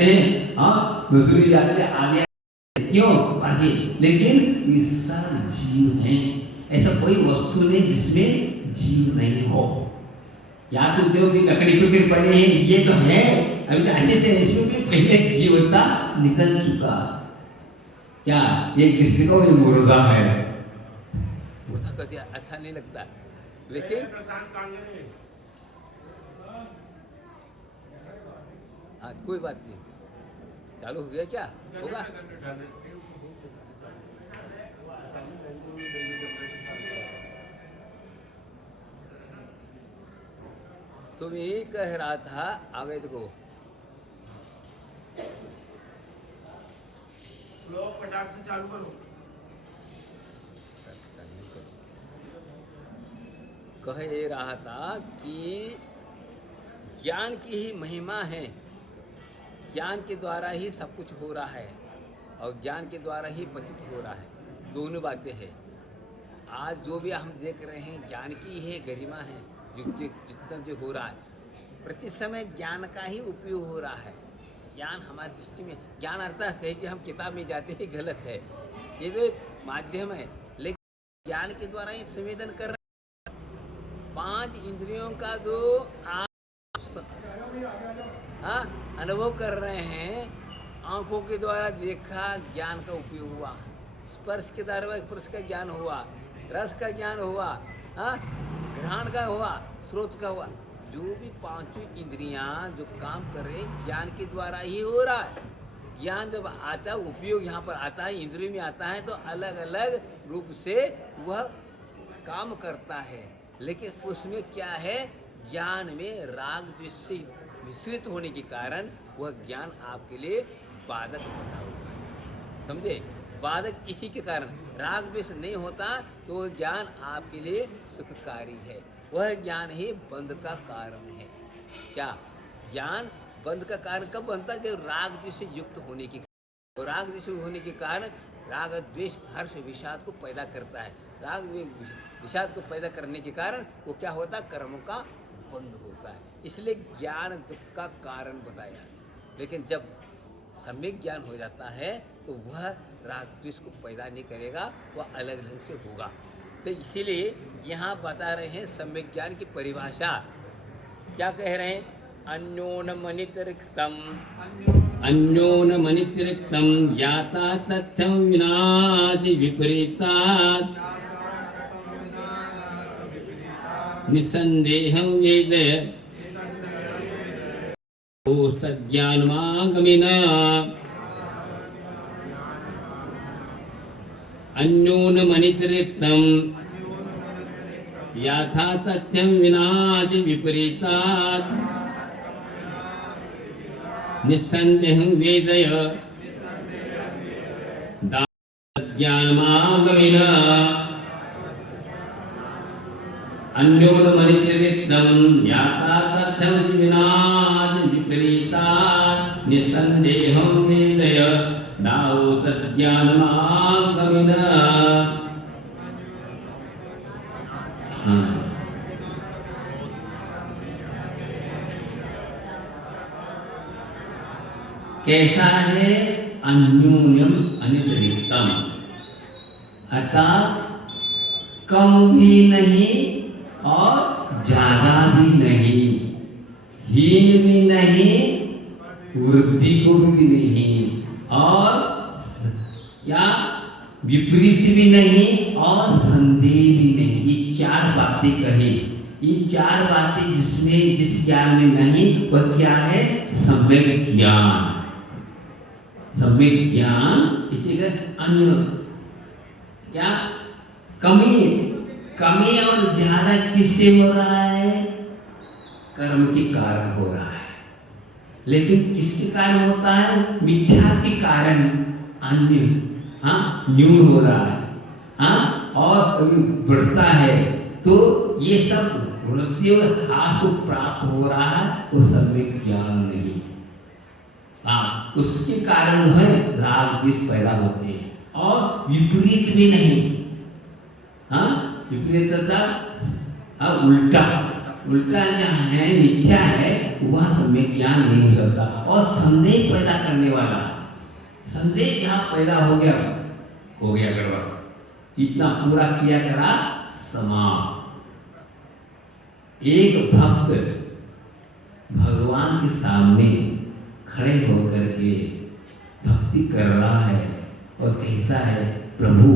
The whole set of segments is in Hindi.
जाते हैं, हाँ दूसरी जाते आगे क्यों आगे, लेकिन ये सब जीव है। ऐसा कोई वस्तु नहीं जिसमें जीव नहीं हो। या तो जो भी लकड़ी पकड़ पड़े हैं ये तो है, अभी तो अच्छे थे, इसमें भी पहले जीवता निकल चुका। क्या ये किसी को ये मुर्दा है, मुर्दा कभी अच्छा नहीं लगता, लेकिन हाँ कोई बात नहीं, चालू हो गया क्या होगा। तो मैं यही कह रहा था, आगे देखो फटाक से चालू करो। कह ये रहा था कि ज्ञान की ही महिमा है, ज्ञान के द्वारा ही सब कुछ हो रहा है और ज्ञान के द्वारा ही पतित हो रहा है, दोनों बातें हैं। आज जो भी हम देख रहे हैं ज्ञान की है, गरिमा है, जितना जो हो रहा है प्रति समय ज्ञान का ही उपयोग हो रहा है। ज्ञान हमारी दृष्टि में, ज्ञान अर्थ है कि हम किताब में जाते ही गलत है, ये तो एक माध्यम है, लेकिन ज्ञान के द्वारा ही संवेदन कर रहे हैं। 5 इंद्रियों का जो आप अनुभव कर रहे हैं, आंखों के द्वारा देखा, ज्ञान का उपयोग हुआ, स्पर्श के द्वारा स्पर्श का ज्ञान हुआ, रस का ज्ञान हुआ, ग्रहण का हुआ, स्रोत का हुआ। जो भी 5 इंद्रियां जो काम कर रहे हैं ज्ञान के द्वारा ही हो रहा है। ज्ञान जब आता है, उपयोग यहाँ पर आता है, इंद्रियों में आता है, तो अलग अलग रूप से वह काम करता है। लेकिन उसमें क्या है, ज्ञान में राग द्वेष से मिश्रित होने के कारण वह ज्ञान आपके लिए बाधक बना हुआ है, समझे। बाधक इसी के कारण, राग द्वेष नहीं होता तो वह ज्ञान आपके लिए सुखकारी है। वह ज्ञान ही बंध का कारण है। क्या ज्ञान बंध का कारण कब बनता है, जब राग द्वेष से युक्त होने के, तो राग द्वेष होने के कारण राग द्वेष हर्ष विषाद को पैदा करता है। राग विषाद को पैदा करने के कारण वो क्या होता है, कर्म का बंध होता है। इसलिए ज्ञान दुख का कारण बताया। लेकिन जब सम्यक ज्ञान हो जाता है तो वह राग द्वेष को पैदा नहीं करेगा, वह अलग ढंग से होगा। तो इसीलिए यहाँ बता रहे हैं सम्यक ज्ञान की परिभाषा। क्या कह रहे हैं, अन्योनमनितिरिक्तम, अन्योनमनितिरिक्तम ज्ञाता तथ्यं विनाति विपरीतात् निसंदेहं वेदय तज्ज्ञानमागमिना। अन्योनमनितिरिक्तम यथा तथ्यं विनाति विपरीतात् निस्संदेहं वेदय ज्ञानमागमिना। अन्योनमनितिरिक्तम यथा तथ्यं विनाति विपरीतात् निस्संदेहं वेदय दाओ तज्ज्ञानमागमिना। कैसा है, अन्योन्यम अनितिरिक्तम, अर्थात कम भी नहीं और ज्यादा भी नहीं, हीन भी नहीं, वृद्धि को भी नहीं, और क्या विपरीत भी नहीं और संदेह भी नहीं। ये 4 बातें कही। ये 4 बातें जिसमें जिस ज्ञान में नहीं, वह क्या है, सम्यक ज्ञान। सम्यक ज्ञान किसी का अन्य क्या कमी, कमी और ज्यादा किससे हो रहा है, कर्म के कारण हो रहा है। लेकिन किसके कारण होता है, मिथ्या के कारण अन्य न्यून हो रहा है, और कभी बढ़ता है। तो ये सब वृद्धि और ह्रास को प्राप्त हो रहा है, वो सम्यक ज्ञान नहीं। उसके कारण है राग द्वेष पैदा होते हैं, और विपरीत भी नहीं। विपरीतता उल्टा, उल्टा जहाँ है, मिथ्या है, वह सम्यक ज्ञान नहीं हो सकता। और संदेह पैदा करने वाला, संदेह जहाँ पैदा हो गया गड़बड़। इतना पूरा किया करा समाप्त। एक भक्त भगवान के सामने खड़े होकर के भक्ति कर रहा है और कहता है, प्रभु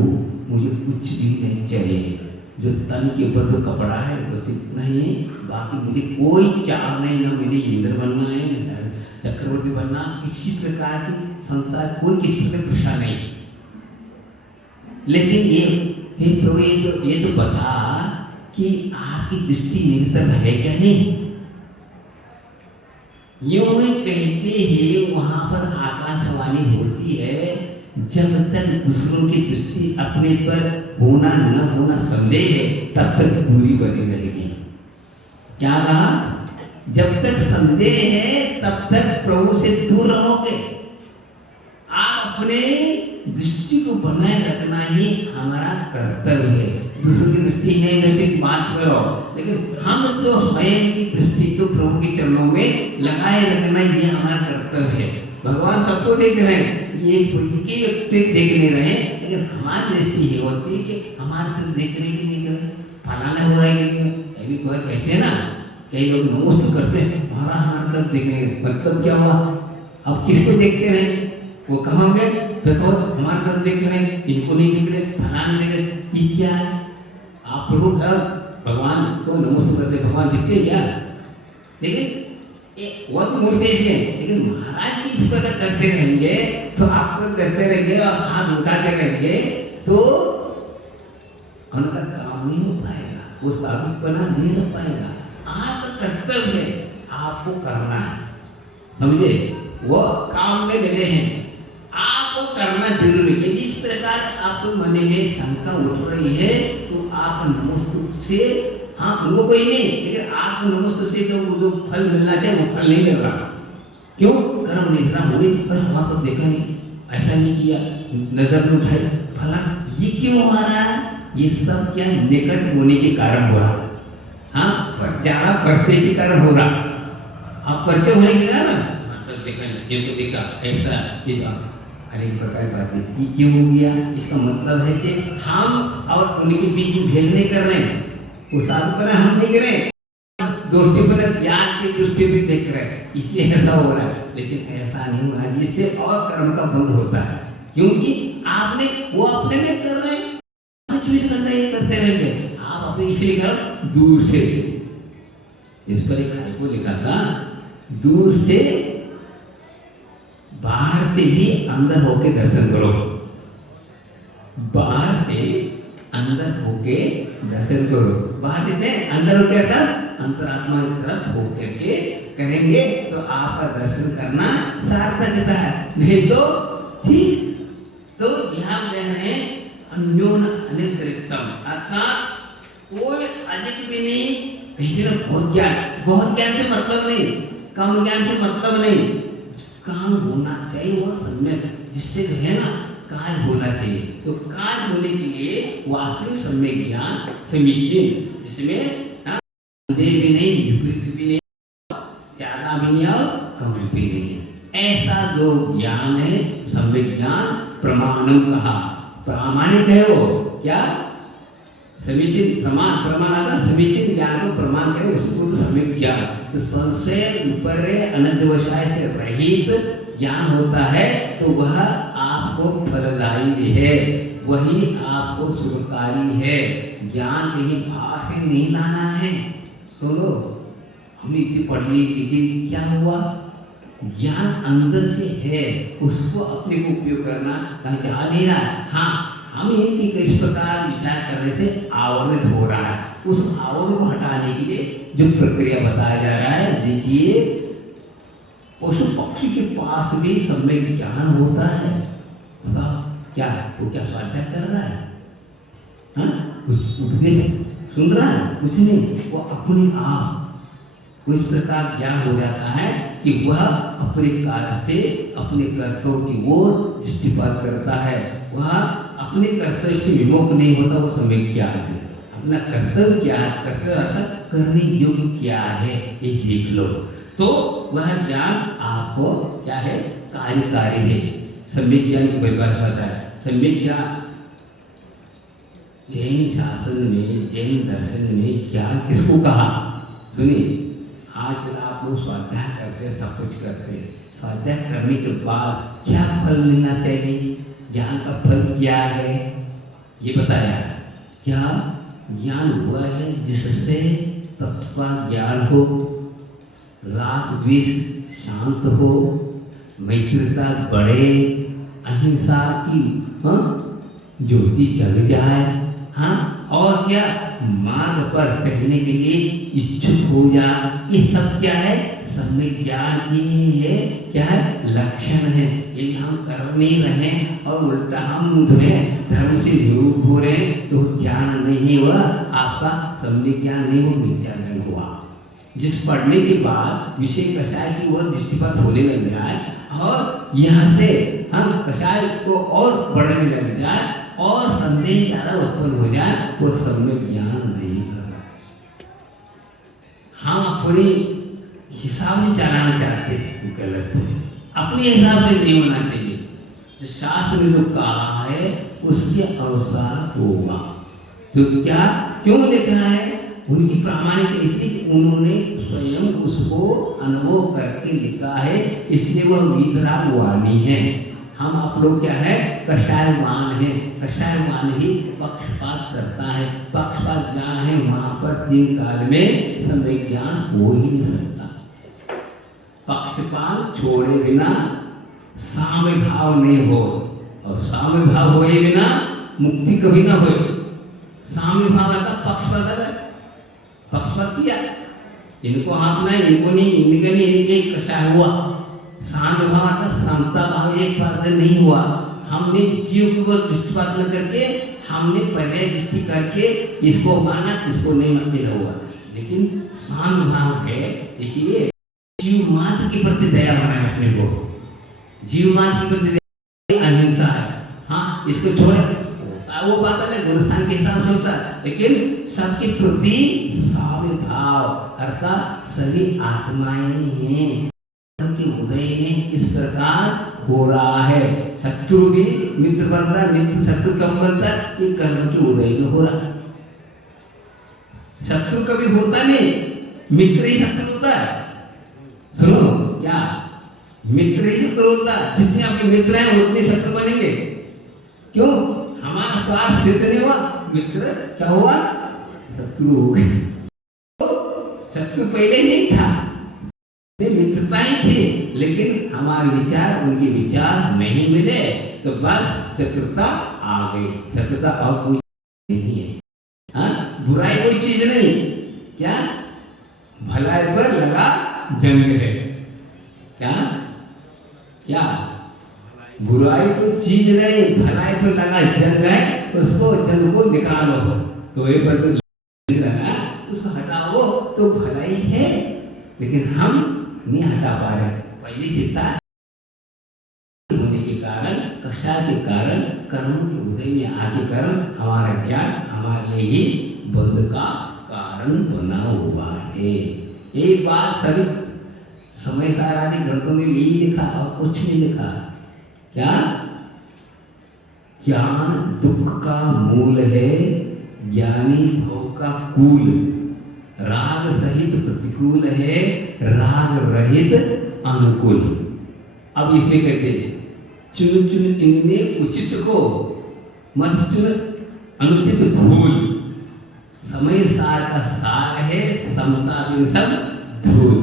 मुझे कुछ भी नहीं चाहिए, जो तन के ऊपर जो कपड़ा है बस इतना ही है, बाकी मुझे कोई चाह नहीं, ना मुझे इंद्र बनना है, न चक्रवर्ती बनना, किसी प्रकार की संसार कोई किसी से खुशा नहीं। लेकिन ये प्रभु ये तो बता कि आपकी दृष्टि मेरी तरफ है क्या नहीं। यूं कहते ही वहां पर आकाशवाणी होती है, जब तक दूसरों की दृष्टि अपने पर होना न होना संदेह है, तब तक दूरी बनी रहेगी। क्या कहा? जब तक संदेह है तब तक प्रभु से दूर रहोगे। आप अपने दृष्टि को बनाए रखना ही हमारा कर्तव्य है। दूसरों की दृष्टि नहीं दृष्टि की बात करो, लेकिन हम तो स्वयं की दृष्टि तो प्रभु के चरणों में लगाए रखना ये हमारा कर्तव्य है। भगवान सबको देख रहे हैं, ये कोई व्यक्ति देख नहीं रहे, लेकिन हमारी दृष्टि ये होती है कि हमारे तरफ देख रहे कि नहीं कर रहे, फलाना हो रहा है कि नहीं। कभी कोई कहते हैं ना, कई लोग नमोस्त करते हैं, हमारा हमारे तरफ देख रहे, मतलब क्या हुआ? अब किसको देखते रहे? वो कहोगे देखो हमारे तरफ देख रहे, इनको नहीं देख रहे, फलाना नहीं देख रहे, ये क्या है? आप प्रभु भगवान को नमोस्त करते, भगवान दिखते क्या? लेकिन वो तो मूर्ति है, लेकिन महाराज की इस प्रकार करते रहेंगे तो आपको करते रहेंगे और हाथ उठाते रहेंगे तो उनका काम नहीं हो पाएगा, वो साधुपना नहीं हो पाएगा। आपका कर्तव्य है, आपको करना है, समझे? वो काम में लगे हैं, आपको करना जरूरी है। जिस प्रकार आपके मन में शंका उठ रही है तो आप नमस्तुभ से, हाँ उनको कोई नहीं, लेकिन आपको नमस्तुभ से तो जो फल मिलना चाहिए वो फल नहीं मिल रहा। क्यों? कर्म निद्रा हो रही, पर हमारा तो देखा नहीं, ऐसा नहीं किया, नजर में उठाई फला, ये क्यों हो रहा है? ये सब क्या निकट होने के कारण हो रहा है। हाँ, पर ज्यादा परिचय के कारण हो रहा। आप परिचय होने के कारण मतलब देखा नहीं, ये तो देखा ऐसा ये अनेक प्रकार की बातें, ये क्यों हो गया? इसका मतलब है कि हम और उनके बीच में भेद नहीं कर रहे हैं, वो साधुपना हम नहीं कर रहे, दोस्ती पर ज्ञान की दृष्टि भी देख रहे हैं, इसलिए ऐसा हो रहा है। लेकिन ऐसा नहीं हो रहा है, इससे और कर्म का बंध होता है, क्योंकि आपने वो अपने में कर रहे हैं, चूज करना ये करते रहेंगे, आप अपने इसलिए कर दूर से। इस पर एक हाई को लिखा था, दूर से बाहर से ही अंदर होके दर्शन करो, बाहर से अंदर होके दर्शन करो। बाहर से अंदर होके अंतरात्मा की तरफ होकर के करेंगे तो आपका दर्शन करना सार्थकता है। नहीं तो ठीक, तो यहाँ कह रहे हैं अन्योन अनिर्दिष्टम, अर्थात कोई अधिक भी नहीं, कहीं ना बहुत ज्ञान से मतलब नहीं, कम ज्ञान से मतलब नहीं, काम होना चाहिए वो सम्यक, जिससे जो है ना कार्य होना चाहिए। तो कार्य होने के लिए वास्तविक सम्यक ज्ञान समीचीन, जिसमें संदेह भी नहीं, विपरीत भी नहीं, ज्यादा भी नहीं और कम भी नहीं, ऐसा जो ज्ञान है सम्यक ज्ञान प्रमाणम कहा, प्रामाणिक है वो। क्या? समीचीन प्रमाण, प्रमाण आता समीचीन ज्ञान को प्रमाण कहे, उसको तो सम्यक ज्ञान। तो संशय ऊपर अनंतवशाय से रहित ज्ञान होता है तो वह आपको फलदायी है, वही आपको सुखकारी है। ज्ञान कहीं बाहर से नहीं लाना है। सुनो, हमने इतनी पढ़ ली, लेकिन क्या हुआ? ज्ञान अंदर से है, उसको अपने को उपयोग करना कहीं जा नहीं रहा है। हाँ, हम इनकी इस प्रकार विचार करने से आवृत हो रहा है, उस आवरण को हटाने के लिए जो प्रक्रिया बताया जा रहा है, देखिए पशु पक्षी के पास भी सम्यक ज्ञान होता है। बताओ क्या वो क्या स्वाध्याय कर रहा है? हाँ, कुछ उपदेश सुन रहा है? कुछ नहीं, वो अपने आप इस प्रकार ज्ञान हो जाता है कि वह अपने कार्य से अपने कर्तव्य की ओर दृष्टिपात करता है, वह अपने कर्तव्य से विमुख नहीं होता, वो सम्यक ज्ञान है। अपना कर्तव्य क्या है, कर्तव्य अर्थात करने योग्य क्या है ये देख लो, तो वह ज्ञान आपको क्या है, कार्यकारी है। सम्यक ज्ञान की परिभाषा है। सम्यक ज्ञान जैन शासन में, जैन दर्शन में ज्ञान किसको कहा? सुनिए, आज आप लोग स्वाध्याय करते हैं, सब कुछ करते हैं, स्वाध्याय करने के बाद क्या फल मिलना चाहिए? ज्ञान का फल क्या है ये बताया। क्या ज्ञान हुआ है जिससे तत्व का ज्ञान हो, राग द्वेष शांत हो, मैत्रिता बढ़े, अहिंसा की ज्योति जल जाए, हाँ, और क्या मार्ग पर चलने के लिए इच्छुक हो जाए। ये सब क्या है? सम्यक ज्ञान की है, क्या है, लक्षण है। यदि हम कर नहीं रहे और उल्टा हम जो है धर्म से विरूप हो रहे तो ज्ञान नहीं हुआ, आपका सम्यक ज्ञान नहीं हुआ, मिथ्या ज्ञान हुआ। जिस पढ़ने के बाद विषय कषाय की ओर दृष्टिपात होने लग जाए और यहाँ से हम कषाय को और बढ़ने लग जाए और संदेह ज्यादा उत्पन्न हो जाए, वो सम्यक ज्ञान नहीं कर रहा। हम अपने हिसाब से चलाना चाहते हैं, गलत है। अपने हिसाब से नहीं होना चाहिए। जो शास्त्र में जो कहा है उसके अनुसार होगा। तो क्या क्यों लिखा है? उनकी प्रामाणिक इसलिए कि उन्होंने स्वयं उसको अनुभव करके लिखा है, इसलिए वह वितराग वाणी है। हम आप लोग क्या है, कषायवान है। कषायवान ही पक्षपात करता है। पक्षपात जहाँ है वहाँ पर तीन काल में सम्यक ज्ञान हो ही नहीं सकता। पक्षपात छोड़े बिना साम्य भाव नहीं हो, और साम्य भाव होए बिना मुक्ति कभी ना हो। साम्य भाव आता पक्षपात आता, पक्षपात किया, इनको हाथ नहीं, इनको नहीं, इनके नहीं, एक कषाय हुआ। साम्य भाव आता समता भाव एक बात नहीं हुआ। हमने जीव को दृष्टिपात न करके हमने पहले दृष्टि करके इसको माना, इसको नहीं मानते हुआ। लेकिन साम्य भाव है, देखिए जीव मात्र के प्रति दया होना है अपने को, जीव मात्र के प्रति दया अहिंसा है। हाँ, इसको छोड़े वो बात अलग गुणस्थान के हिसाब से होता है, लेकिन सबके प्रति साम्य भाव अर्थात सभी आत्माएं हैं के उदय में इस प्रकार हो रहा है। शत्रु भी मित्र बनता है, मित्र शत्रु कब बनता है? ये कर्म के उदय में हो रहा है। शत्रु कभी होता नहीं, मित्र ही शत्रु होता है। सुनो, क्या मित्र ही शत्रु होता है? जितने आपके मित्र हैं उतने शत्रु बनेंगे। क्यों? हमारा स्वार्थ सिद्ध नहीं हुआ, मित्र क्या हुआ? शत्रु हो गए। शत्रु पहले नहीं था, मित्रताएं थी, लेकिन हमारे विचार उनके विचार नहीं मिले तो बस शत्रुता आ गई। शत्रुता और कोई नहीं है। हाँ, बुराई कोई चीज नहीं, क्या भलाई पर लगा जंग है। क्या क्या बुराई कोई चीज नहीं, भलाई पर लगा जंग है, उसको जंग को निकालो। तो ये पर तो लगा, उसको हटाओ तो भलाई है, लेकिन हम नहीं हटा पा रहे। पहली चिंता होने के कारण, कषाय के कारण, कर्म के उदय में आगे कारण हमारा ज्ञान हमारे लिए ही बंध का कारण बना हुआ है। एक बात सभी समय सार आदि ग्रंथों में यही लिखा और कुछ नहीं लिखा। क्या? ज्ञान दुख का मूल है, ज्ञानी भव का कूल, राग सहित प्रतिकूल है, राग रहित अनुकूल। अब इसमें कहते हैं चुन चुन इनमें उचित को, मत चुन अनुचित भूल। समय सार का सार है, समता बिन सब धूल।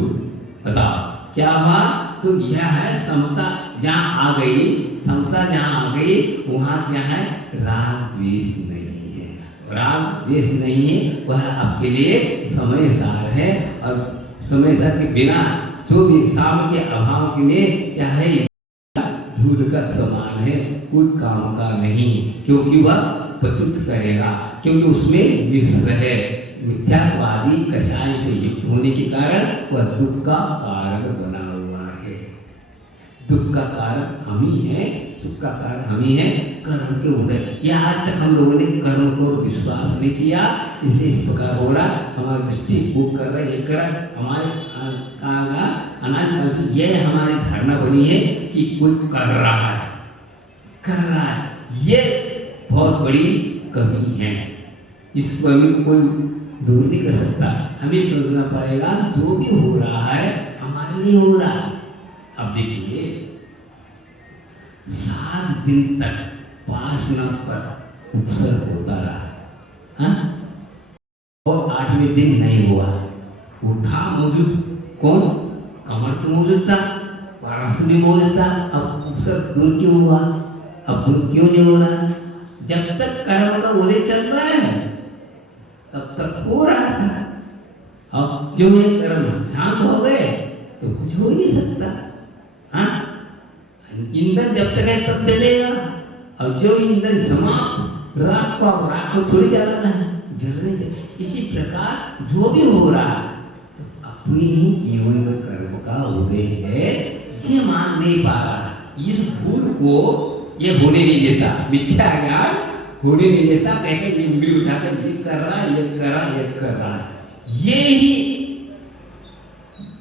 बताओ क्या हुआ? तो यह है समता जहाँ आ गई, समता जहाँ आ गई वहाँ क्या है? राग द्वेष नहीं है, राग द्वेष नहीं है, वह आपके लिए समय सार है। और समय सार के बिना जो भी साम के अभाव में क्या है? धूल का समान है, कुछ काम का नहीं, क्योंकि वह पतित करेगा, क्योंकि उसमें मिश्र है। मिथ्यावादी कषाय से युक्त होने के कारण वह दुख का कारण बना हुआ है। दुख का कारण हम ही हैं, सुख का कारण हम ही हैं, कर्म के उदय। या आज तक हम लोगों ने कर्म को विश्वास नहीं किया, इसलिए इस प्रकार हो रहा। हमारी दृष्टि भूख कर रहा है, ये कर रहा है, हमारे अनाज ये हमारी धारणा बनी है कि कोई कर रहा है, ये बहुत बड़ी कमी है। इस कमी को कोई दूर नहीं कर सकता। हमें सोचना पड़ेगा जो भी हो रहा है हमारे लिए हो रहा है। अब देखिए 7 दिन तक पाशना पर उपसर्ग होता रहा, हाँ? और 8वें दिन नहीं हुआ। वो था मौजूद, कौन? कमर तो मौजूद था, पारस भी मौजूद था। अब उपसर्ग दूर क्यों हुआ? अब दूर क्यों नहीं हो रहा? जब तक कर्म का उदय चल रहा है तब तक हो रहा था। अब क्यों ये कर्म शांत हो गए तो कुछ हो ही नहीं सकता, हाँ? ईंधन जब तक है तब चलेगा। और जो ईंधन समाप्त, राख को थोड़ी जलाना है, जलने दे। इसी प्रकार जो भी हो रहा है तो अपनी ही किए हुए कर्म का उदय है, ये मान नहीं पा रहा। इस भूल को ये होने नहीं देता, मिथ्या ज्ञान होने नहीं देता। कहते ये उंगली उठाकर ये कर रहा है, ये कर रहा है, ये कर रहा है। ये ही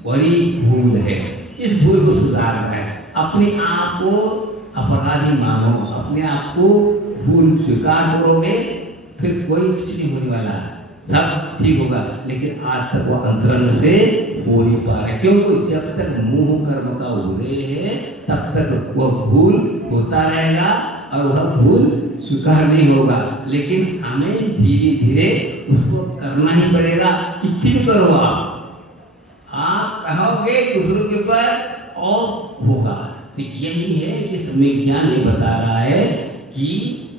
बड़ी भूल है। इस भूल को सुधारना है। अपने आप को अपराधी मानो, अपने आप को भूल स्वीकार करोगे, फिर कोई कुछ नहीं होने वाला, सब ठीक होगा। लेकिन आज तक वो अंतरंग से हो नहीं पा रहा है। क्योंकि जब तक मोह कर्म का उदय है तब तक वो भूल होता रहेगा और वह भूल स्वीकार नहीं होगा। लेकिन हमें धीरे धीरे उसको करना ही पड़ेगा। किसी भी करो आप कहोगे दूसरों के ऊपर और होगा। तो यही है कि विज्ञान ये बता रहा है कि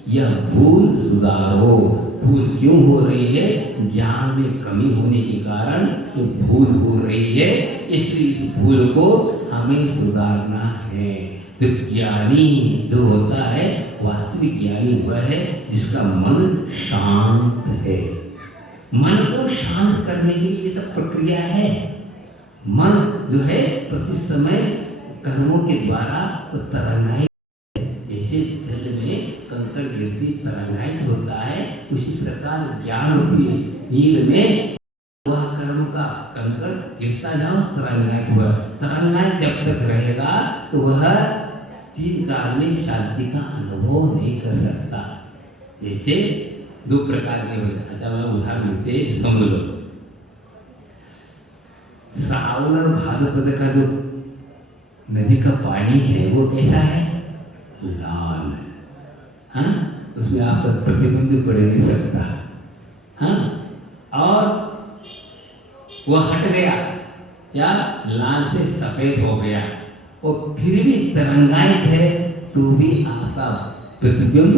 यह भूल सुधारो। भूल क्यों हो रही है? ज्ञान में कमी होने के कारण ये भूल हो रही है। इसलिए इस भूल को हमें सुधारना है। तो ज्ञानी जो होता है, वास्तविक ज्ञानी वह है जिसका मन शांत है। मन को शांत करने के लिए ये सब प्रक्रिया है। मन जो है प्रति समय कर्मों के द्वारा वो तरंगायित, जैसे जल में कंकड़ गिरती तरंगायित होता है, उसी प्रकार ज्ञान रूपी नील में वह कर्म का कंकड़ गिरता जाओ, तरंगायित हुआ। तरंगायित जब तक रहेगा तो वह तीन काल में शांति का अनुभव नहीं कर सकता। जैसे 2 प्रकार के होते हैं। अच्छा मैं उदाहरण देते समझ लो। श्रावण और भाद्रपद का जो नदी का पानी है वो कैसा है? लाल है, हाँ? उसमें आपका प्रतिबिंब पड़ नहीं सकता, हाँ? और वो हट गया या लाल से सफेद हो गया, और फिर भी तरंगायित है तो भी आपका प्रतिबिंब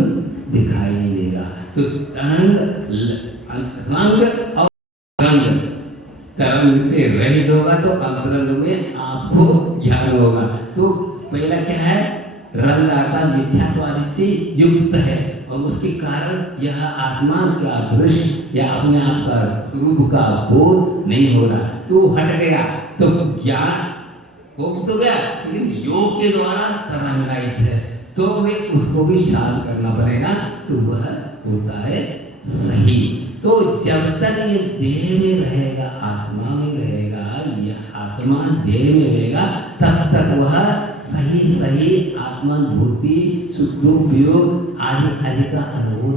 दिखाई नहीं देगा। तो रंग और रंग तरंग से रहित होगा तो अंतरंग में आपको ज्ञान होगा। तो पहला क्या है? रंग आता मिथ्यात्वादि से युक्त है और उसके कारण यह आत्मा का दृश्य या अपने आप का रूप का बोध नहीं हो रहा, तो हट गया। तो ज्ञान हो तो गया, लेकिन योग के द्वारा तरंगायित है, तो हमें उसको भी शांत करना पड़ेगा। तो वह होता है सही। तो जब तक ये देह में रहेगा, आत्मा में रहेगा, यह आत्मा देह में रहेगा, तब तक वह सही सही आत्मानुभूति, शुद्धोपयोग आदि आदि का अनुभव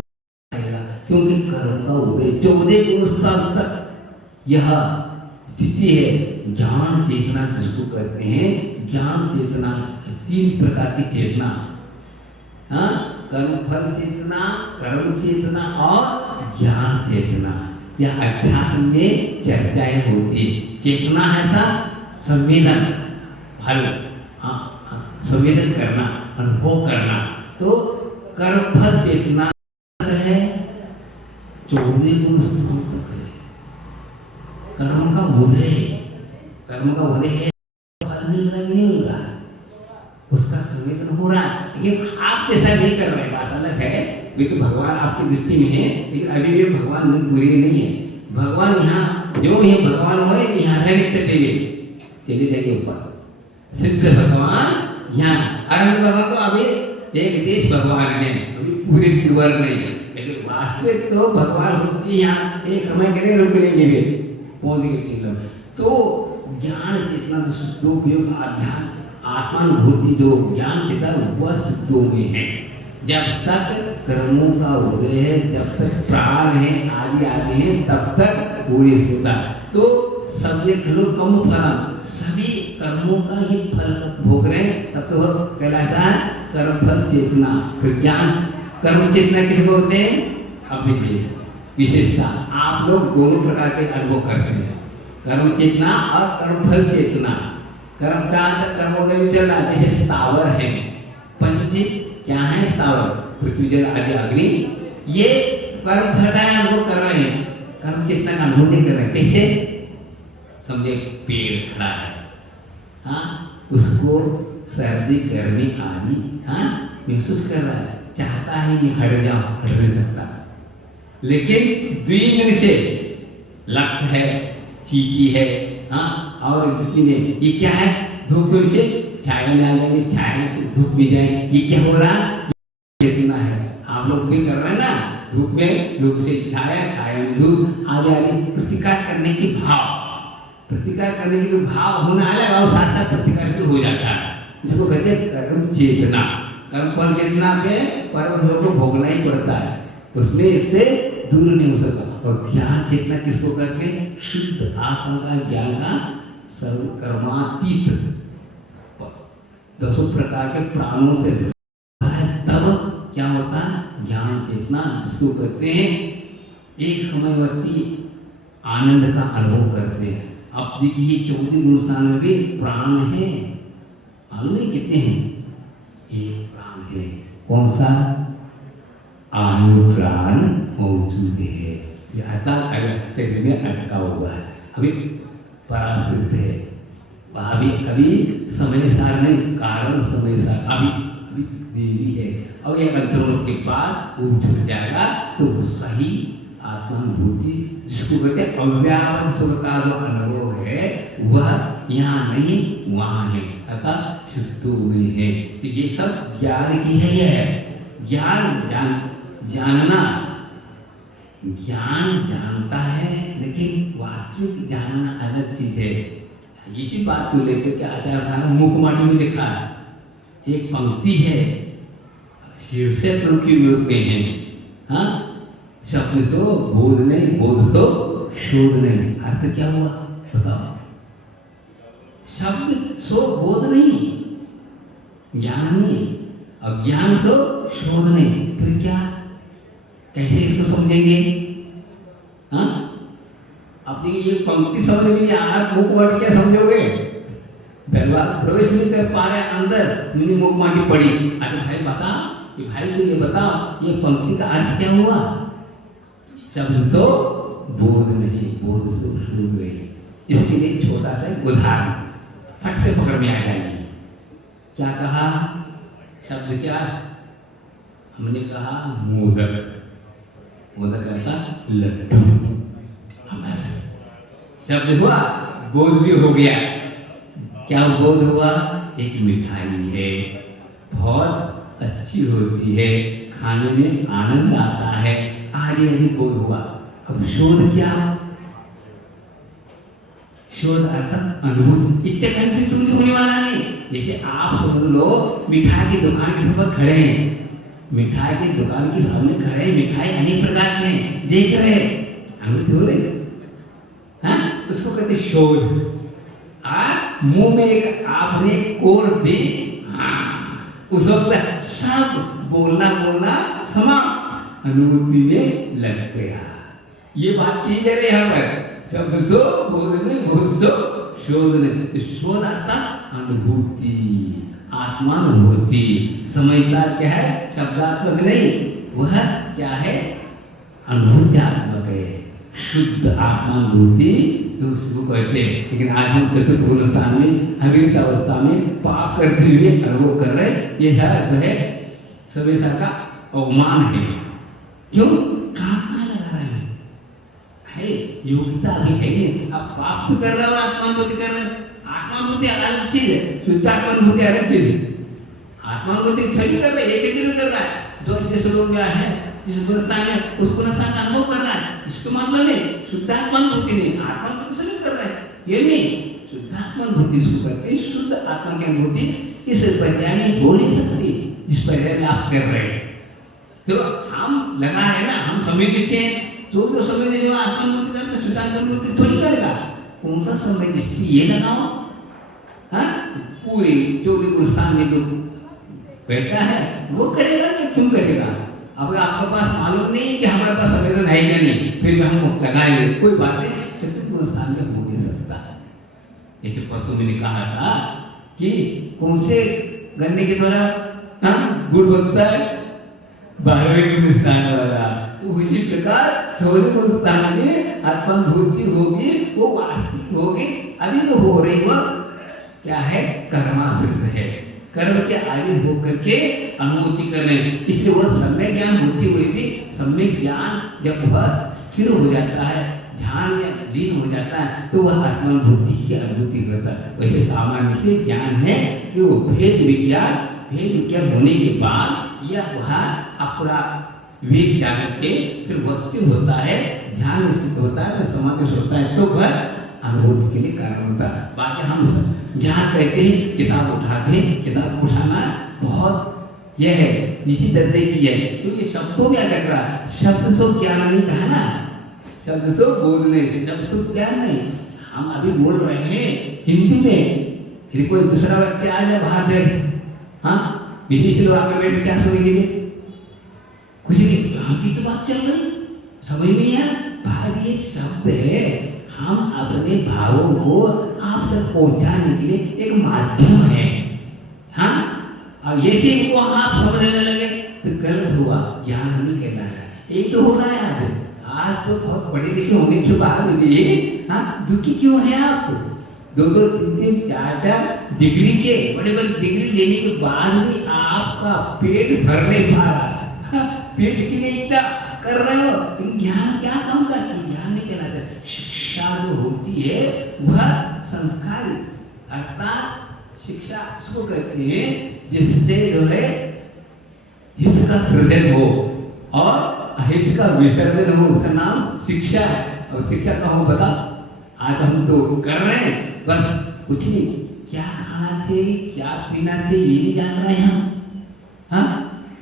आएगा। क्योंकि कर्म का उदय 14 पुरुष तक यह स्थिति है। ज्ञान चेतना जिसको कहते हैं, ज्ञान चेतना 3 प्रकार की चेतना, हाँ? कर्म फल चेतना, कर्म चेतना और ज्ञान चेतना। यह अभ्यास में चर्चाएं होती। चेतना है था संवेदन, फल, हाँ, संवेदन करना, अनुभव करना। तो कर्म फल चेतना है 14 गुण स्थान तक है। कर्म का उदय, कर्म का उदय है, फल मिल रहा नहीं मिल रहा, उसका संवेदन हो रहा है, लेकिन आप जैसा नहीं कर रहे। बात अलग है, वे तो भगवान आपकी दृष्टि में है, लेकिन अभी भी भगवान बुरे नहीं है। भगवान यहाँ जो भी भगवान हो यहाँ रहने देवे चले जाएंगे ऊपर। सिद्ध भगवान ज्ञान। अरविंद बाबा तो अभी एक देश भगवान है, अभी पूरे पूर्वर नहीं है, लेकिन वास्तविक तो भगवान होती है यहाँ एक समय के लिए रुक लेंगे वे पहुंच गए 3 लोग। तो ज्ञान चेतना तो शुद्धोपयोग आध्यात्म आत्मानुभूति जो ज्ञान चेतना वह शुद्धों में है। जब तक कर्मों का उदय है, जब तक प्राण है आदि आदि है, तब तक पूरी होता। तो सब ये खलो कम फल, सभी कर्मों का ही फल भोग रहे हैं, तब तो कहलाता है कर्म फल चेतना। फिर ज्ञान कर्म चेतना किसको होते हैं? अभी विशेषता आप लोग दोनों प्रकार के अनुभव करते हैं, कर्म चेतना और कर्म फल चेतना। कर्म का अंत कर्मोदय में चल रहा है, जैसे स्थावर है, पंच क्या है स्थावर, पृथ्वी जल आदि अग्नि, ये कर्म फल का अनुभव कर रहे हैं, कर्म चेतना का अनुभव नहीं कर रहे हैं। कैसे? समझे पेड़ खड़ा है, हाँ, उसको सर्दी गर्मी आदि हाँ महसूस कर रहा है, चाहता है मैं हट जाऊं, हट नहीं सकता, लेकिन द्विमिर से लक्त है, चीटी है, हाँ, और जितनी ये क्या है, धूप में से छाया में आ जाएंगे, छाया से धूप में जाएंगे, ये क्या हो रहा है? चेतना है। आप लोग भी कर रहे हैं ना, धूप में धूप से छाया, छाया में धूप आदि आदि प्रतिकार करने की भाव, प्रतिकार करने की जो भाव होना आएगा वो साथ साथ प्रतिकार भी हो जाता है। इसको कहते हैं कर्म चेतना। कर्म फल चेतना पे परम को भोगना ही पड़ता है, उसमें इससे दूर नहीं हो सकता। और ज्ञान चेतना किसको कहते हैं? शुद्ध आत्मा का ज्ञान का सर्व कर्मातीत, 10 प्रकार के प्राणों से तब क्या होता है? ज्ञान चेतना जिसको कहते हैं एक समयवर्ती आनंद का अनुभव करते हैं। अब देखिए 14 गुणस्थान में भी प्राण है, मालूम कितने हैं? एक प्राण है, कौन सा? आयु प्राण मौजूद है, शरीर में अटका हुआ है, अभी परास्थित है, वहाँ भी अभी समय सार नहीं, कारण समय सार, अभी देरी है, और ये अंतरों के बाद वो जुड़ जाएगा। तो सही आत्मानुभूति जिसको कहते हैं अव्यापक सुख का जो अनुभव है वह यहाँ नहीं वहाँ है, अर्थात शुद्ध में है। तो ये सब ज्ञान की है, यह है ज्ञान। जानना, ज्ञान जानता है, लेकिन वास्तविक जानना अलग चीज है। इसी बात को लेकर के आचार्य ने मुखमाटी में लिखा है, एक पंक्ति है, शीर्षक रूप में है, हाँ, शब्द सो बोध नहीं, बोध सो शोध नहीं। अर्थ क्या हुआ बताओ? शब्द सो बोध नहीं, ज्ञान नहीं, अज्ञान सो शोध नहीं, फिर क्या? कैसे इसको समझेंगे? हाँ, अब देखिए ये पंक्ति समझ में नहीं आ रहा, मुखमाटी क्या समझोगे? दरबार प्रवेश नहीं कर पा रहे अंदर, मैंने मुखमाटी पढ़ी, अरे भाई बता, ये भाई तो ये बताओ, ये पंक्ति का अर्थ क्या हुआ? शब्द सो बोध नहीं, बोध सो शोध नहीं। इसके लिए छोटा सा उदाहरण फट से पकड़ में आ जाएगी। क्या कहा? शब्द क्या? हमने कहा मोदक, मोदक कहता लड्डू, बस शब्द हुआ, बोध भी हो गया। क्या बोध हुआ? एक मिठाई है, बहुत अच्छी होती है, खाने में आनंद आता है, आदि आदि बोध हुआ। अब शोध क्या? शोध अर्थात अनुभूति। इतने कहीं से तुमसे होने वाला नहीं। जैसे आप समझ लो मिठाई की दुकान के सामने खड़े हैं, मिठाई की दुकान के सामने खड़े हैं, मिठाई अनेक प्रकार के हैं, देख रहे हैं, अनुभूति हो रही, हाँ, उसको कहते शोध। मुंह में एक आपने कोर दी, हाँ, उस वक्त सब बोलना समाप्त, अनुभूति में लग गया। ये बात की जा रही है यहाँ पर, शब्द सो बोधने, बोध सो शोधने। तो शोध आता अनुभूति, आत्मानुभूति। समझदार क्या है? शब्दात्मक नहीं, वह क्या है? अनुभूत्यात्मक है, शुद्ध आत्मानुभूति तो उसको कहते हैं। लेकिन आज हम चतुर्थ गुणस्थान में अविरत अवस्था में पाप करते हुए अनुभव कर रहे हैं। ये जो है सवेसा का अवमान है। क्यों? कहाँ लगा रहे हैं? है योग्यता अभी है नहीं, अब पाप भी कर रहे हो और आत्मानुभूति कर रहे हैं। आत्मानुभूति अलग चीज है, शुद्ध आत्मानुभूति अलग चीज है। आत्मानुभूति सभी कर रहे हैं, एक दिन कर रहा है। जो जिस लोग में है, जिस गुणस्था में उस गुणस्था का अनुभव कर रहा है, इसका मतलब है शुद्ध आत्मानुभूति नहीं, आत्मानुभूति सभी कर रहे हैं, ये नहीं शुद्ध आत्मानुभूति इसको करते हैं। शुद्ध आत्मा की अनुभूति इस पर्याय में हो नहीं सकती जिस पर्याय में आप कर रहे हैं। तो हम लगा है ना, हम समय देते हैं, तो जो समय देने वाला आत्मानुभूति करते शुद्ध आत्मानुभूति थोड़ी करेगा। कौन सा समय दृष्टि ये लगाओ, हाँ पूरे 24 गुणस्थान में जो बैठा है वो करेगा कि तुम करेगा। अब आपके पास मालूम नहीं है कि हमारे पास संवेदन है या नहीं, फिर भी हम लगाएंगे, कोई बात नहीं, चतुर्थ गुणस्थान में हो नहीं सकता। जैसे परसों मैंने कहा था कि कौन से गन्ने के द्वारा गुड़ बनता है, 12वें गुणस्थान वाला। उसी प्रकार 14वें गुणस्थान में आत्मानुभूति होगी, वो वास्तविक होगी। अभी जो हो रही वो क्या है, कर्माश्रित है, कर्म के आगे होकर के अनुभूति कर रहे हैं। इसलिए वह सम्यक ज्ञान होते हुए भी सम्यक ज्ञान जब वह स्थिर हो जाता है, ध्यान में लीन हो जाता है, तो वह आत्मानुभूति की अनुभूति करता है। वैसे सामान्य से ज्ञान है कि वो भेद विज्ञान होने के बाद या वह अपना विवेक जागृत के फिर वह स्थिर होता है, ध्यान में स्थित होता है, समाधि से होता है, तो वह अनुभूति के लिए कारण होता है। बाकी हम ज्ञान कहते हैं, किताब उठाते हैं, किताब उठाना बहुत यह है इसी दर्जे की है, क्योंकि शब्दों में अटक रहा है। शब्द से ज्ञान नहीं कहा ना, शब्द से बोलने, शब्द से ज्ञान नहीं। हम अभी बोल रहे हैं हिंदी में, फिर कोई दूसरा व्यक्ति आ जाए बाहर से, हाँ विदेशी लोग आगे बैठ क्या सुनेंगे, कुछ नहीं, यहाँ की तो बात चल रही, समझ में नहीं आया। भाग ये शब्द है, हम अपने भावों को आप तक पहुंचाने के लिए एक माध्यम है, हाँ। और यदि वो आप समझने लगे तो गलत हुआ, ज्ञान नहीं कहना चाहिए। एक तो हो रहा है आज तो बहुत पढ़े लिखे होने के बाद भी हाँ दुखी क्यों है आप? 2-2, 3-3, 4-4 डिग्री के बड़े बड़े डिग्री लेने के बाद भी आपका पेट भर नहीं पा रहा, पेट के लिए इतना कर रहे हो, लेकिन ज्ञान क्या काम करती है? ज्ञान नहीं कहना चाहिए। शिक्षा जो होती है वह संस्कार अर्थात शिक्षा उसको कहते हैं जिससे जो है हित का सृजन हो और अहित का विसर्जन हो, उसका नाम शिक्षा है। और शिक्षा का हो बता, आज हम तो कर रहे हैं, बस कुछ नहीं, क्या खाना चाहिए, क्या पीना चाहिए ये नहीं जान रहे हैं हम, हाँ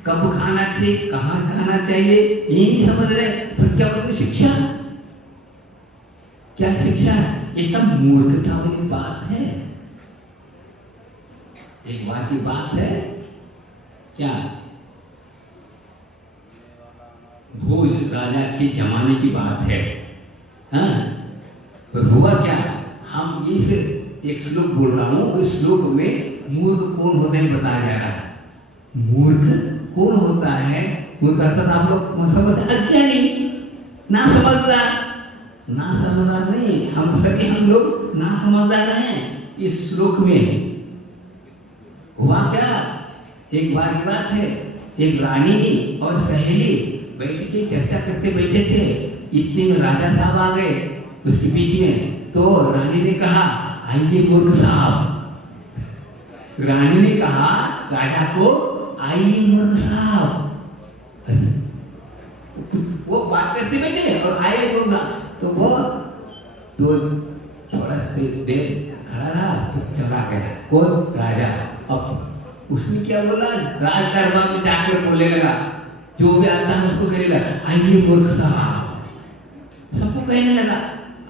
कब खाना चाहिए, कहाँ खाना चाहिए ये नहीं समझ रहे, फिर क्या बोलते शिक्षा? क्या शिक्षा? ये सब मूर्खता वाली बात है। एक बार की बात है, क्या भोज राजा के जमाने की बात है, हाँ तो हुआ क्या, हम इस एक श्लोक बोल रहा हूँ, उस श्लोक में मूर्ख कौन होते हैं बताया जा रहा है। मूर्ख कौन होता है? मूर्ख अर्थात आप लोग समझ अज्ञानी, ना समझदार, ना समझदार नहीं, हम लोग ना समझदार हैं। इस श्लोक में हुआ क्या, एक बार की बात है, एक रानी और सहेली बैठ के चर्चा करते बैठे थे, इतने में राजा साहब आ गए उसके बीच में। तो रानी ने कहा आइए मूर्ख साहब, रानी ने कहा राजा को आइए मूर्ख साहब। वो बात करते बैठे और आए होगा, तो वो तो थोड़ा देर खड़ा रहा, चला गया। कौन? राजा। अब उसने क्या बोला, राज दरबार में जाकर बोलने लगा, जो भी आता है उसको कहने लगा आइए मूर्ख साहब, सबको कहने लगा।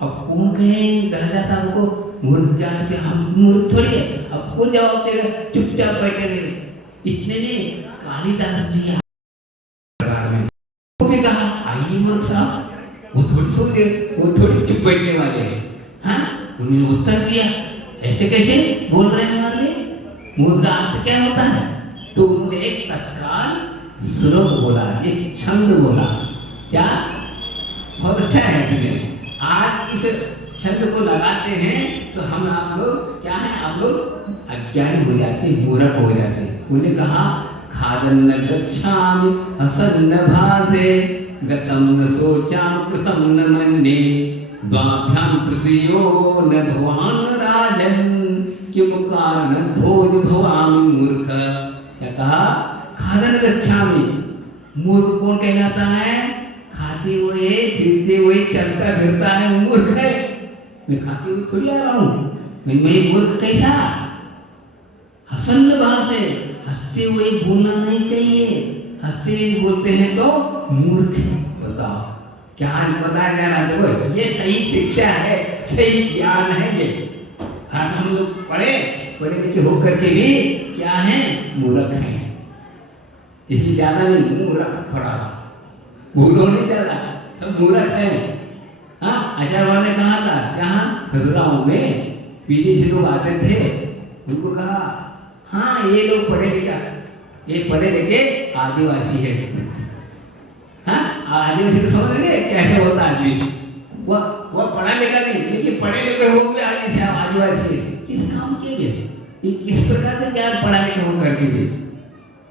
अब कौन कहे राजा साहब को मूर्ख जान के, हम मूर्ख थोड़ी है, अब कौन जवाब देगा, चुपचाप बैठे रहे। इतने में कालिदास जी दरबार में, वो भी कहा आइए मूर्ख साहब, वो थोड़ी सो गए, वो थोड़ी चुप बैठने वाले हैं, हाँ उन्होंने उत्तर दिया ऐसे कैसे बोल रहे हैं हमारे लिए, मूर्ख का अर्थ क्या होता है? तो उन्होंने एक तत्काल श्लोक बोला, एक छंद बोला, क्या बहुत अच्छा है। इसमें आज इस छंद को लगाते हैं तो हम आप लोग क्या है, आप लोग अज्ञानी हो जाते हैं, मूर्ख हो जाते हैं। उन्होंने कहा खादन न गच्छामि हसन न भासे गतम न सोचाम कृतम न मन्ये द्वाभ्याम तृतीयो न भवान राजन किम कारण भोज भवामि मूर्ख। क्या कहा? खादन गच्छामि। मूर्ख कौन कहलाता है? खाते हुए फिरते हुए चलता फिरता है वो मूर्ख है। मैं खाते हुए थोड़ी आ रहा हूँ, मैं मूर्ख कैसा? हसन भाव से हंसते हुए बोलना नहीं चाहिए, हंसते हुए बोलते हैं तो मूर्ख। बताओ क्या बताया जा रहा? देखो ये सही शिक्षा है, सही ज्ञान है ये। आज हम लोग पढ़े लिखे होकर के भी क्या है? मूर्ख हैं। इसलिए ज्यादा नहीं मूर्ख पड़ा, भूलो नहीं ज्यादा, सब मूर्ख है। हाँ, आचार्य ने कहा था जहाँ खजुराहो में विदेशी लोग आते थे, उनको कहा हाँ ये लोग ये पढ़े लिखे आदिवासी है। हाँ, आदिवासी को समझ रहे कैसे होता आदमी? वह पढ़ा लिखा नहीं, लेकिन पढ़े लिखे हो भी आदिवासी है। किस काम के लिए? ये किस प्रकार का ज्ञान पढ़ा लिखा हो करके भी?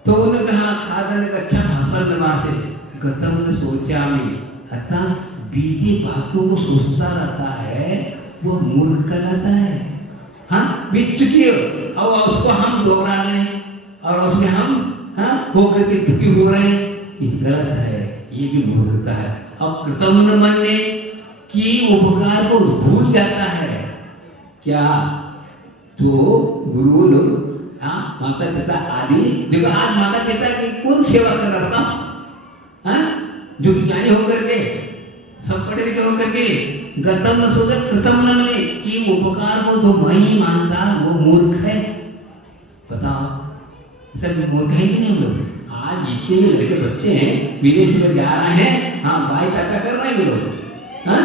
तो उन्होंने कहा खादन का अच्छा भाषण से गतम ने सोचा में, अतः बीजी बातों को सोचता रहता है वो मूर्ख कहलाता है। हाँ, बीत चुकी हो और उसको हम दोहरा रहे हैं और उसमें हम होकर के दुखी हो रहे हैं, ये गलत है, ये भी मूर्खता है। अब कृतज्ञ मन ने कि उपकार को भूल जाता है क्या? तो गुरु लोग माता पिता आदि, देखो आज माता पिता की कौन सेवा कर रहा बताओ? जो ज्ञानी होकर के सब पढ़े लिखे होकर के गतम न सोचा कृतम न मने कि उपकार को जो मैं ही मानता वो मूर्ख है। बताओ सब मूर्ख है कि नहीं? लोग आज जितने भी लड़के बच्चे हैं विदेश में जा रहे हैं, हाँ भाई चाचा कर रहे हैं लोग, हाँ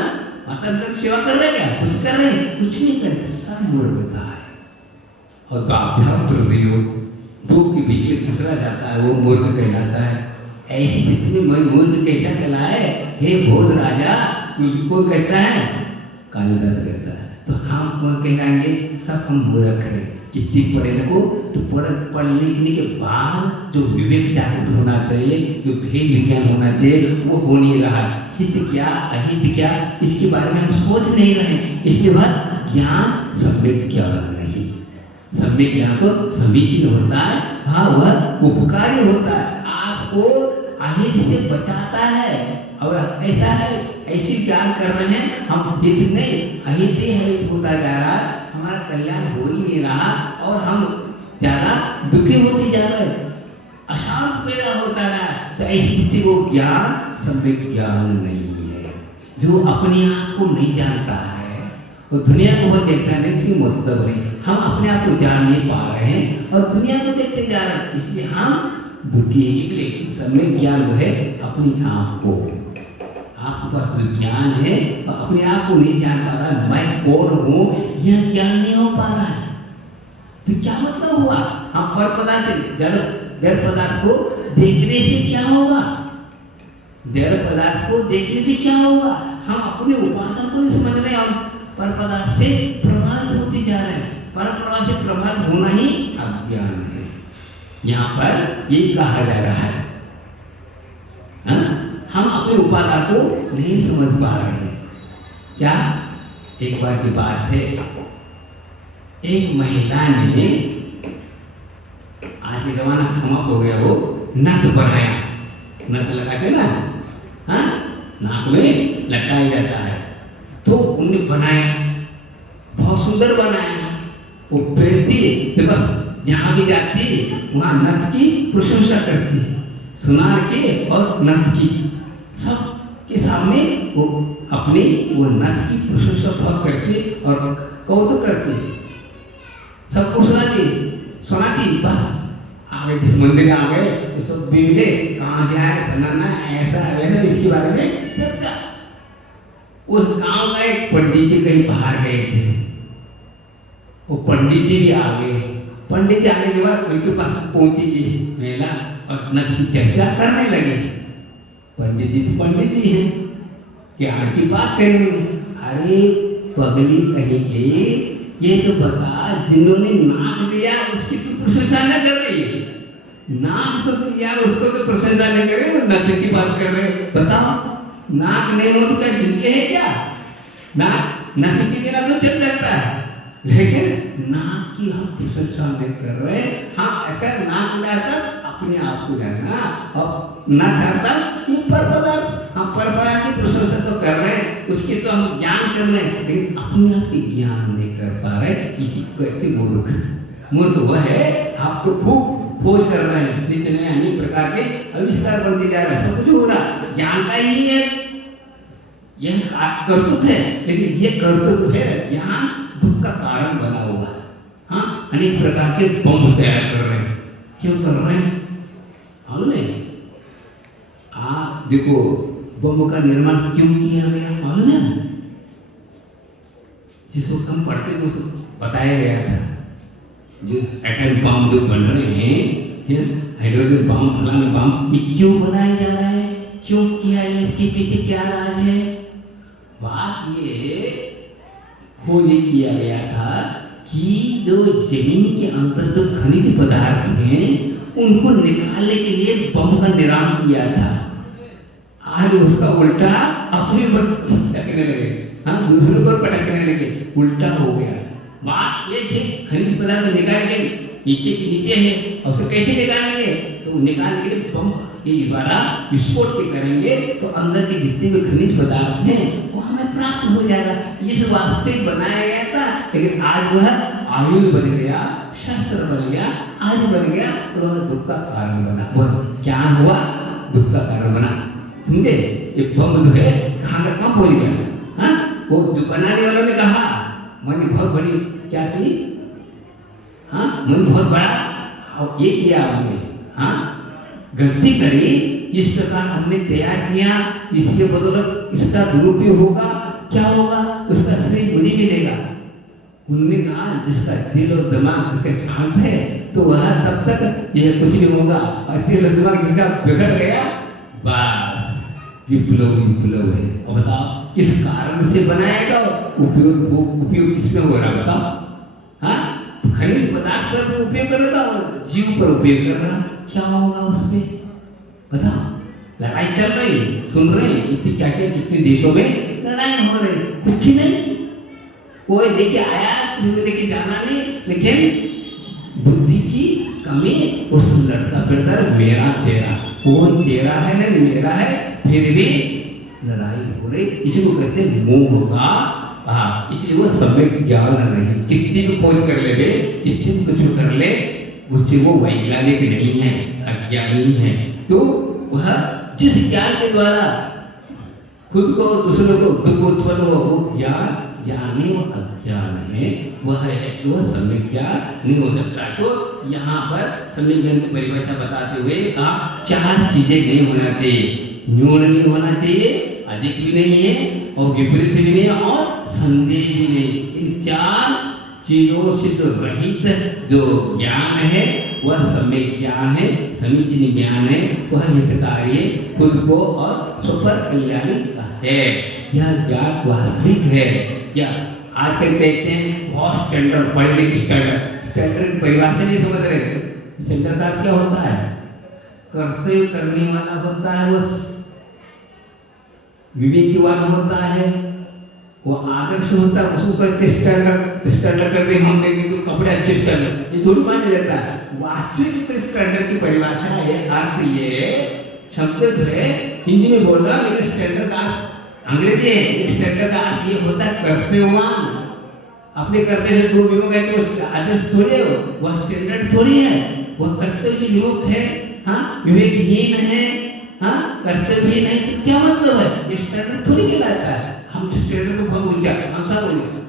माता पिता की सेवा कर रहे हैं, क्या कुछ कर रहे हैं? कुछ नहीं कर रहे, सब मूर्खता है। और दो के बीच में तीसरा जाता है वो मूर्ख कहलाता है। ऐसी स्थिति में मैं मूर्ख कैसा कहलाए? हे बोध राजा, तुझको कहता है? कालिदास कहता है। तो हम कौन कहलाएंगे? सब हम मूर्ख हैं। जितनी पढ़े लिखो तो पढ़ लिखने के बाद जो विवेक जागृत होना चाहिए, जो भेद विज्ञान होना चाहिए, वो हो नहीं रहा। हित क्या अहित क्या इसके बारे में हम सोच नहीं रहे। इसके बाद ज्ञान सम्यक ज्ञान नहीं, सम्यक ज्ञान तो समीचीन होता है, हाँ वह उपकारी होता है, आपको अहित से बचाता है। और ऐसा है, ऐसी ज्ञान कर रहे हैं हम हित नहीं अहित ही अहित होता जा रहा है, हमारा कल्याण हो ही नहीं रहा और हम ज्यादा दुखी होते जा रहे, अशांत पैदा होता रहा। तो ऐसी स्थिति को ज्ञान सम्यक ज्ञान नहीं है। जो अपने आप को नहीं जानता है वो दुनिया को बहुत देखता नहीं, क्यों मतलब नहीं, हम अपने आप को जान नहीं पा रहे हैं और दुनिया को देखते जा रहे हैं, इसलिए हम दुखी है। इसलिए सम्यक ज्ञान वो है अपने आप को, आपके पास जो ज्ञान है तो अपने आप को नहीं जान पा रहा, मैं कौन हूँ यह ज्ञान नहीं हो पा रहा है। तो क्या मतलब हुआ? हम पर पदार्थ जड़ पदार्थ को देखने से क्या होगा? जड़ पदार्थ को देखने से क्या होगा? हम अपने उपासना को नहीं समझ रहे, हम पर पदार्थ से प्रभावित होते जा रहे हैं। पर पदार्थ से प्रभावित होना ही अज्ञान है। यहाँ पर ये कहा जा रहा है, हम अपने उपादान को नहीं समझ पा रहे हैं। क्या? एक बार की बात है, एक महिला ने, आज के जमाना समाप्त हो गया, वो नथ बनाया, नथ लगा के ना, हाँ नाक में लटकाया जाता है, तो उन्होंने बनाया, बहुत सुंदर बनाया। वो पहनती तो बस जहाँ भी जाती वहाँ नथ की प्रशंसा करती, सुनार के और नथ की सब के सामने वो अपनी वो नथ की प्रशंसा बहुत करती और कौतुक करती, सबको सुनाती। बस आगे जिस मंदिर में आ गए तो सब बिगड़े, कहाँ से आए, बनाना ऐसा वैसा, इसके बारे में चर्चा। उस गांव का एक पंडित जी कहीं बाहर गए थे, वो पंडित जी भी आ गए। पंडित जी आने के बाद उनके पास पहुंची जी महिला और नथ की चर्चा करने लगे। पंडित जी तो पंडित जी हैं, ज्ञान की बात करेंगे। अरे पगली कहेंगे, ये तो बता जिन्होंने नाक दिया उसकी तो प्रशंसा न कर रही है, नाक तो दिया उसको तो प्रशंसा नहीं कर रहे, नथ की बात कर रहे। बताओ नाक नहीं हो तो क्या जिंदगी है क्या? नाक नथ के बिना तो चल जाता है, लेकिन नाक की हम प्रशंसा नहीं कर रहे। हाँ, ऐसा नाक उठाकर अपने आप को जानना और न करकर ऊपर पदार्थ, हम पर की प्रशंसा तो कर रहे हैं, उसके तो हम ज्ञान कर रहे हैं, लेकिन अपने आप की ज्ञान नहीं कर पा रहे। इसी को कहते मूर्ख। मूर्ख वह है, आप तो खूब खोज कर रहे हैं, नित्य नए अनेक प्रकार के आविष्कार बनते जा रहे हैं, सब कुछ हो रहा, जानता ही है यह कर्तुत्व है, लेकिन ये कर्तुत्व है यहाँ दुख का कारण बना हुआ है। हाँ, अनेक प्रकार के बम तैयार कर रहे हैं। क्यों कर रहे हैं मालूम है? आप देखो बम का निर्माण क्यों किया गया मालूम है? जिस वक्त हम पढ़ते थे बताया गया था, जो एटम बम जो बन रहे हैं, हाइड्रोजन बम, फलाना बम, ये क्यों बनाया जा रहा है, क्यों किया है, इसके पीछे क्या राज है? बात ये खोज किया गया था कि जो जमीन के अंदर जो खनिज पदार्थ हैं उनको निकालने के लिए बम का निर्माण किया था। आज उसका उल्टा अपने पर पटकने लगे, हाँ, दूसरों पर पटकने लगे, उल्टा हो गया। बात ये थी खनिज पदार्थ निकाल के नीचे के नीचे है, और उसे कैसे निकालेंगे? तो निकालने के लिए बम के द्वारा विस्फोट के करेंगे तो अंदर के जितने भी खनिज पदार्थ हैं वो हमें प्राप्त हो जाएगा। ये सब वास्तविक बनाया गया था, लेकिन आज वह आयुध बन गया, शस्त्र बन गया, आदि बन गया, तो वह दुख का कारण बना। वह ज्ञान हुआ, दुख का कारण बना। समझे? ये बम जो है कहाँ का कम पहुंच गया। हाँ, वो जो बनाने वालों ने कहा मैंने बहुत बड़ी क्या की, हाँ, मैंने बहुत बड़ा और ये किया हमने, हाँ, गलती करी, इस प्रकार हमने तैयार किया, इसके बदौलत इसका दुरुपयोग होगा, क्या होगा? उसका शरीर मुझे मिलेगा। उन्होंने कहा जिसका दिल और दिमाग जिसका शांत है तो वह तब तक यह कुछ नहीं होगा, और दिल और दिमाग जिसका बिगड़ गया बस विप्लव विप्लव है। और बताओ किस कारण से बनाएगा? उपयोग किसमें हो रहा बताओ? हाँ, खनिज पदार्थ पर उपयोग कर रहा, जीव पर उपयोग कर रहा, क्या होगा उसमें बताओ? लड़ाई चल रही, सुन रहे हैं इतनी क्या क्या कितने देशों में लड़ाई हो रही, कुछ नहीं, कोई लेके आया लेके जाना नहीं, लेकिन बुद्धि की कमी, उस लड़का फिरता मेरा तेरा, कोई तेरा है नहीं मेरा है, फिर भी लड़ाई हो रही। इसी को कहते हैं मोह का। हाँ, इसलिए वो सम्यक ज्ञान नहीं, कितनी भी खोज कर ले, कितनी भी कुछ कर ले, उससे वो वैज्ञानिक नहीं है, अज्ञानी है। तो वह जिस ज्ञान के द्वारा खुद को दूसरों को दुख उत्पन्न हो, वो ज्ञान नहीं, वो अज्ञान है, वह है वो सम्यक ज्ञान नहीं हो सकता। तो यहाँ पर सम्यक ज्ञान की परिभाषा बताते हुए कहा 4 चीजें नहीं होना चाहिए। न्यून नहीं होना चाहिए, अधिक भी नहीं है, और विपरीत भी नहीं, और संदेह भी नहीं। इन 4 चीजों से जो रहित जो ज्ञान है वह सम्यक ज्ञान है, समीचीन ज्ञान है, वह हितकारी खुद को और सुपर कल्याणी है। यह ज्ञान वास्तविक है। या आजकल कहते हैं बहुत स्टैंडर्ड, पढ़े लिखे स्टैंडर्ड की परिभाषा नहीं समझ रहे। स्टैंडर्ड का क्या होता है? कर्तव्य करने वाला होता है, वो विवेकवान होता है, वो आदर्श होता है, उसको कहते स्टैंडर्ड। स्टैंडर्ड करके हम देंगे तो कपड़े अच्छे स्टैंडर्ड, ये थोड़ी माना जाता है। वास्तविक स्टैंडर्ड की परिभाषा है, अर्थ ये शब्द है, हिंदी में बोल रहा हूँ, लेकिन स्टैंडर्ड का अंग्रेजी है। स्टैंडर्ड का अर्थ ये होता है कर्तव्यवान। अपने कर्तव्य से दूर विमुख है तो आदर्श थोड़ी है, वह स्टैंडर्ड थोड़ी है, वह कर्तव्य से विमुख है, हाँ, विवेकहीन है, हाँ, कर्तव्य नहीं, तो क्या मतलब है? ये स्टैंडर्ड थोड़ी कहलाता है। हम स्टैंडर्ड को बहुत ऊंचा, हम सब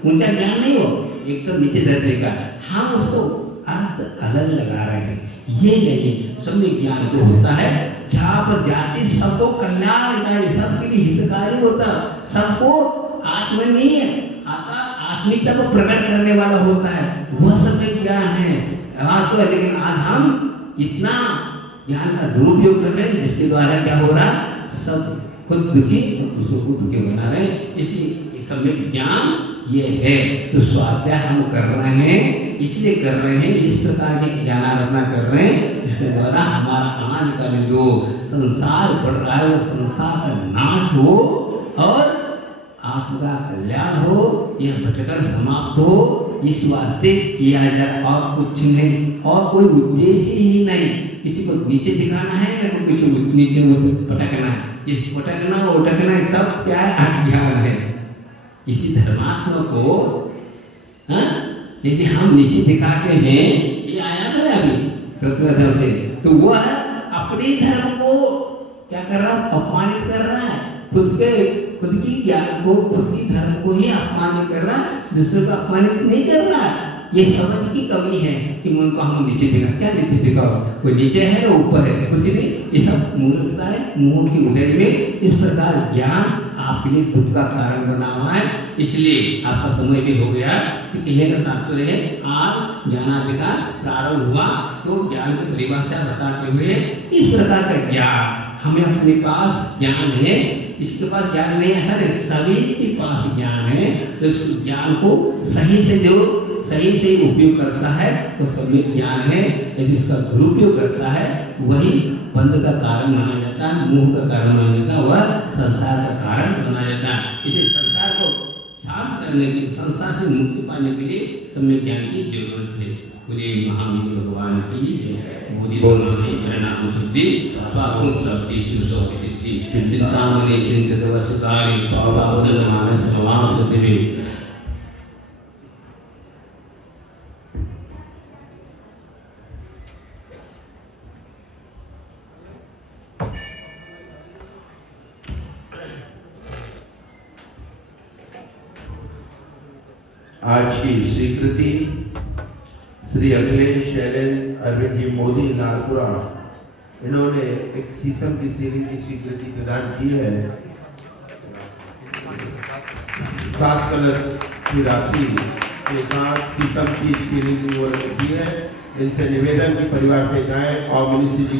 ऊंचा ज्ञान नहीं हो, एक तो नीचे दर्जे का, हम उसको अर्थ अलग लगा रहे हैं। ये नहीं, सम्यक ज्ञान जो होता है जहाँ पर जाति सबको कल्याणकारी, सबके लिए हितकारी होता, सबको आत्म नहीं आता, आत्मिकता को प्रकट करने वाला होता है, वह सम्यक ज्ञान है। बात तो है, लेकिन आज हम इतना ज्ञान का दुरुपयोग कर रहे हैं जिसके द्वारा क्या हो रहा, सब खुद दुखी और दूसरों को दुखी बना रहे हैं। इसलिए सम्यक ज्ञान ये है। तो स्वाध्याय हम कर रहे हैं, इसलिए कर रहे हैं, इस प्रकार की ज्ञानाराधना कर रहे हैं जिसके द्वारा हमारा आने का जो संसार बढ़ रहा है वो संसार का नाश हो और आत्मा का कल्याण हो, यह भटकन समाप्त हो, इस वास्ते किया जाए और कुछ नहीं, और कोई उद्देश्य ही नहीं। किसी को नीचे दिखाना है ना कोई किसी को नीचे पटकना है, ये पटकना उटकना सब क्या है, अज्ञान है। किसी धर्मात्मा को यदि हम नीचे दिखाते हैं, ये आया ना अभी प्रतिमा से, तो वह अपने धर्म को क्या कर रहा है, अपमानित कर रहा है। खुद की ज्ञान को, खुद की धर्म को ही अपमानित कर रहा है, दूसरे को अपमानित नहीं कर रहा। ये समझ की कमी है कि उनको हम नीचे दिखा, क्या नीचे दिखाओ, कोई नीचे है ना ऊपर है, कुछ नहीं। ये सब मूर्खता है, मुंह की उदय में। इस प्रकार ज्ञान आपके लिए दुख का कारण बना हुआ है। इसलिए आपका समय भी हो गया कि कहने का तात्पर्य है, आज ज्ञानाधिकार प्रारंभ हुआ तो ज्ञान की परिभाषा बताते हुए इस प्रकार का ज्ञान हमें अपने पास ज्ञान है, इसके पास ज्ञान नहीं, ऐसा नहीं, सभी के पास ज्ञान है। तो इस ज्ञान को सही से जो सही से उपयोग करता है वो सम्यक ज्ञान है। यदि उसका दुरुपयोग करता है वही बंध का कारण माना जाता है, मोह का कारण माना जाता है, वह संसार का कारण माना जाता है। इसे संसार को शांत करने के लिए, संसार से मुक्ति पाने के लिए सम्यक ज्ञान की जरूरत है। पूरे महावीर भगवान की बोधि परिणाम शुद्धि स्वात्म प्राप्ति सुसौसिद्धि चिंतामणि चिंतित वसुधारि पावनन मानस समास दिवे। आज की स्वीकृति श्री अखिलेश शैलेंद्र अरविंद जी मोदी लालपुरा, इन्होंने एक शीशम की सीढ़ी की स्वीकृति प्रदान की है। 7 कलश की राशि के साथ शीशम की सीढ़ी की ओर की है। इनसे निवेदन की परिवार से जाएं और मनुष्य जी